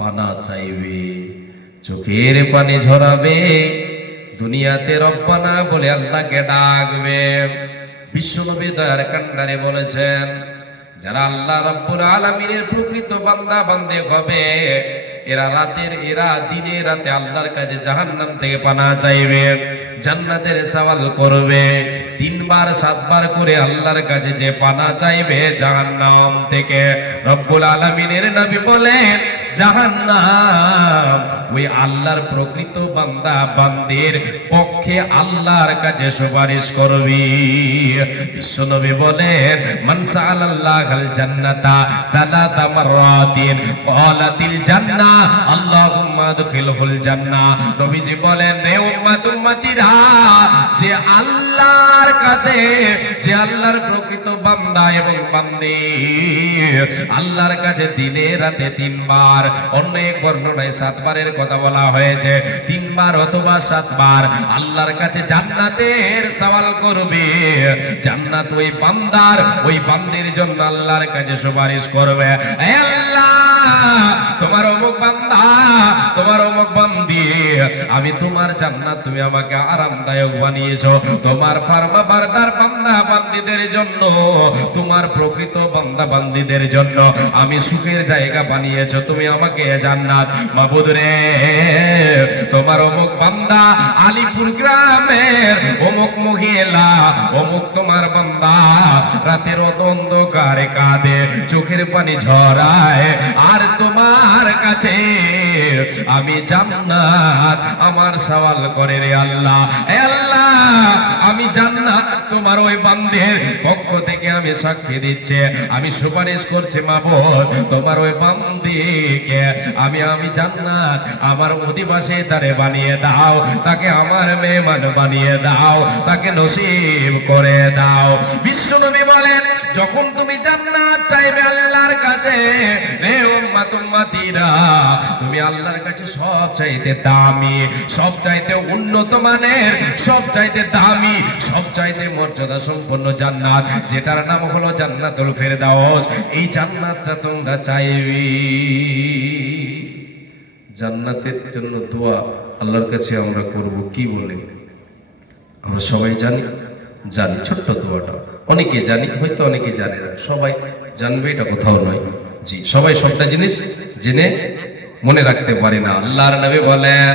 পানা চাইবে, চোখের পানি ঝরাবে, দুনিয়াতে রব্বানা বলে আল্লাহকে ডাকবে। বিশ্বনবী দয়ার কান্ডারে বলেছেন, যারা আল্লাহ রাব্বুল আলামিনের প্রকৃত বান্দা বান্দে হবে, এরা দিনে রাতে আল্লাহর কাছে জাহান্নাম থেকে পানা চাইবে, জান্নাতের সওয়াল করবে। 3 বার 7 বার করে আল্লাহর কাছে যে পানা চাইবে জাহান্নাম থেকে, রব্বুল আলামিনের নবী বলেন জাহান্নাম ওই আল্লাহর প্রকৃত বান্দা বান্দির পক্ষে আল্লাহর কাছে সুপারিশ করবি। বিশ্বনবী বলেন, মান সাআলাল্লাহাল জান্নাতা সালাতা মাররাতিন ক্বালাতিল জান্নাহ আল্লাহুম্মা আদখিলহুল জান্নাহ। নবীজি বলেন, রে উম্মত উম্মতিরা, যে আল্লাহর কাছে, যে আল্লাহর প্রকৃত বান্দা এবং বান্দি আল্লাহর কাছে দিনে রাতে 3 বার, অনেক বর্ণনায় 7 বারের কথা বলা হয়েছে, 3 বার অথবা 7 বার আল্লাহর কাছে জান্নাতের সওয়াল করবে, জান্নাত ওই বান্দার, ওই বান্দির জন্য আল্লাহর কাছে সুপারিশ করবে। হে আল্লাহ, তোমার অমুক বান্দা, তোমার অমুক বান্দি, আমি তোমার জান্নাত তুমি আমাকে আরামদায়ক বানিয়েছো, তোমার ফারমাবারদার বান্দা বান্দিদের জন্য, তোমার প্রকৃত বান্দা বান্দিদের জন্য আমি সুখের জায়গা বানিয়েছো, তুমি আমাকে জান্নাত। মাবুদ রে, তোমার অমুক বান্দা আলিপুর গ্রামের অমুক মহিলা, অমুক তোমার বান্দা রাতের অন্ধকারে কাঁদে, চোখের পানি ঝরায়, আর তোমার কাছে আমি জান্নাত আমার সওয়াল করে রে আল্লাহ। হে আল্লাহ, আমি জান্নাত তোমার ওই বান্দের পক্ষ থেকে আমি সাক্ষী দিচ্ছি, আমি সুপারিশ করছি মাবুদ, তোমার ওই বান্দিকে আমি জান্নাত আমার অধিবাসী তারে বানিয়ে দাও, তাকে আমার মেহমান বানিয়ে দাও, তাকে নসিব করে দাও। বিশ্বনবী বলেন, যখন তুমি জান্নাত চাইবে আল্লাহর কাছে, হে উম্মত উম্মতিরা, তুমি আল্লাহর কাছে সব চাইতে দামি, সব চাইতে উন্নত মানের, সব চাইতে দামি, সব চাইতে মর্যাদা সম্পন্ন জান্নাত, যেটার নাম হলো জান্নাতুল ফেরদাউস, এই জান্নাতটা তোমরা চাইবে। জান্নাতের জন্য দোয়া আল্লাহর কাছে আমরা করব কি বলে? আমরা সবাই জানি, ছোট্ট দোয়াটা অনেকে জানি, হয়তো অনেকে জানে না, সবাই জানবে এটা কোথাও নয়। জি, সবাই সবটা জিনিস জেনে মনে রাখতে পারে না। আল্লাহর নবী বলেন,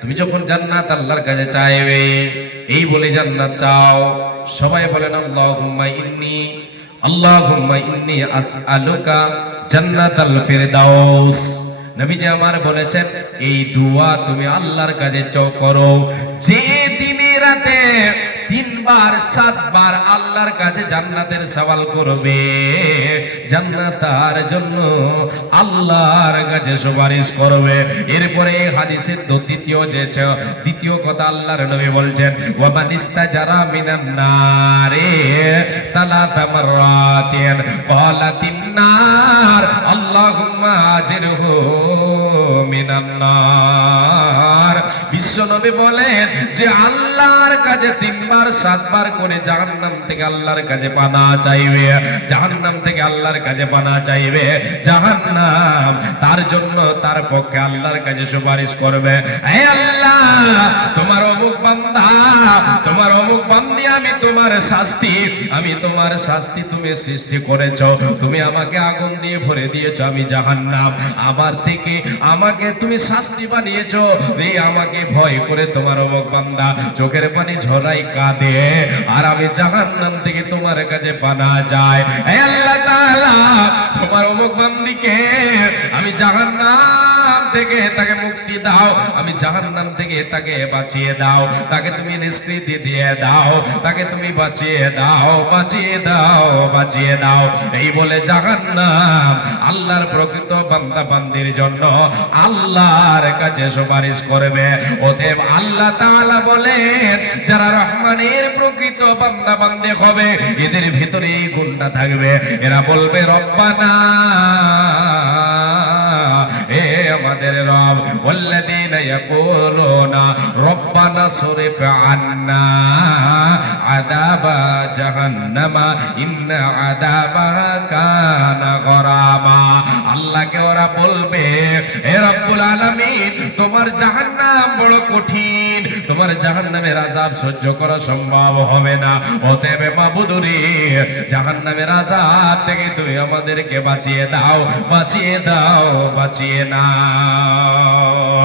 তুমি যখন জান্নাত আল্লাহর কাছে চাইবে, এই বলে জান্নাত চাও। সবাই বলেন, আল্লাহুম্মা ইন্নী আসআলুকা জান্নাতাল ফিরদাউস। নবীজি আমার বলেছেন, এই দোয়া তুমি আল্লাহর কাছে করো, যে দিনে রাতে 3 বার 7 বার আল্লাহর কাছে জান্নাতের সওয়াল করবে, জান্নাত তার জন্য আল্লাহর কাছে সুপারিশ করবে। এরপরে হাদিসের দ্বিতীয় কথা আল্লাহর নবী বলছেন, ওয়া মান ইস্তাজারা মিনান নারে সালাতা মাররাতিন ক্বালাতিন নার আল্লাহুম্মা আজিরহু মিনান নার। বিশ্বনবী বলেন যে আল্লাহর কাছে 3 বার 7 বার করে জাহান্নাম থেকে আল্লাহর কাছে পানা চাইবে, জাহান্নাম থেকে আল্লাহর কাছে পানা চাইবে, জাহান্নাম তার জন্য তার পক্ষে আল্লাহর কাছে সুপারিশ করবে। হে আল্লাহ, তোমার অমুক বান্দা, তোমার অমুক বান্দি, আমি তোমার শাস্তি তুমি সৃষ্টি করেছো, তুমি আমাকে আগুন দিয়ে ভরে দিয়েছো, আমি জাহান্নাম, আমার থেকে আমাকে তুমি শাস্তি বানিয়েছো, এই আমাকে ভয় করে তোমার অমুক বান্দা চোখের পানি ঝরাই কাঁদে, আর আমি জাহান্নাম থেকে তোমার কাছে পানা যায়। হে আল্লাহ তাআলা, তোমার অমুক বান্দিকে আমি জাহান্নাম থেকে তাকে মুক্তি দাও, আমি জাহান্নাম থেকে তাকে বাঁচিয়ে দাও, তাকে তুমি নিষ্কৃতি দিয়ে দাও, তাকে তুমি বাঁচিয়ে দাও, বাঁচিয়ে দাও, বাঁচিয়ে দাও। এই বলে জাহান্নাম আল্লাহর প্রকৃত বান্দা বান্দির জন্য আল্লাহর কাছে সুপারিশ করবে। অতএব আল্লাহ তাআলা বলেন, যারা রহমানের প্রকৃত বান্দা বান্দে হবে, এদের ভিতরে এই গুণটা থাকবে, এরা বলবে, রব্বানা, এ আমার আমাদের রব। ওয়াল্লাযীনা ইয়াকুলুনা রব্বানা সরিফ আন্না আযাবা জাহান্নামা ইন্না আযাবাহা কানা গরামা। আল্লাহকে ওরা বলবে, হে রব্বুল আলামিন, তোমার জাহান্নাম বড় কঠিন, তোমার জাহান্নামের আযাব সহ্য করা সম্ভব হবে না, অতএব মাবুদ রে, জাহান্নামের আযাব থেকে তুমি আমাদেরকে বাঁচিয়ে দাও, বাঁচিয়ে দাও, বাঁচিয়ে নাও।